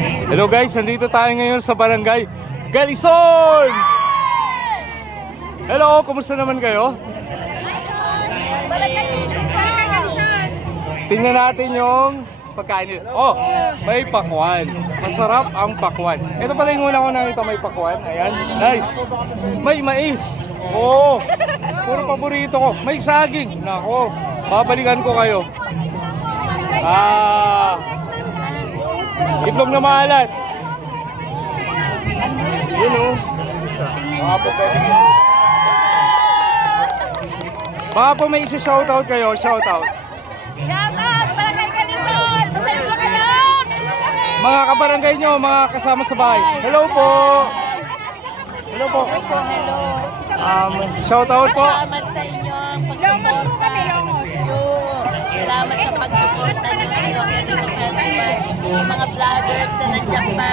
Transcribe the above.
Hello guys, nandito tayo ngayon sa barangay Galison! Hello, kumusta naman kayo? Tingnan natin yung pagkain nila. Oh, may pakwan. Masarap ang pakwan. Ito pala yung una ko nakita, may pakwan. Ayan, nice. May mais. Oo, puro paborito ko. May saging. Nako, babalikan ko kayo. Itlog na maalat. Yun o. Baka po may isa-shoutout kayo. Shoutout. Mga kabarangay nyo, mga kasama sa bahay. Hello po. Hello po. Shoutout po. Salamat sa inyo ang pagsuporta. Salamat sa pagsuporta ng Ilocos Festival. Yung mga vloggers na nandiyan pa.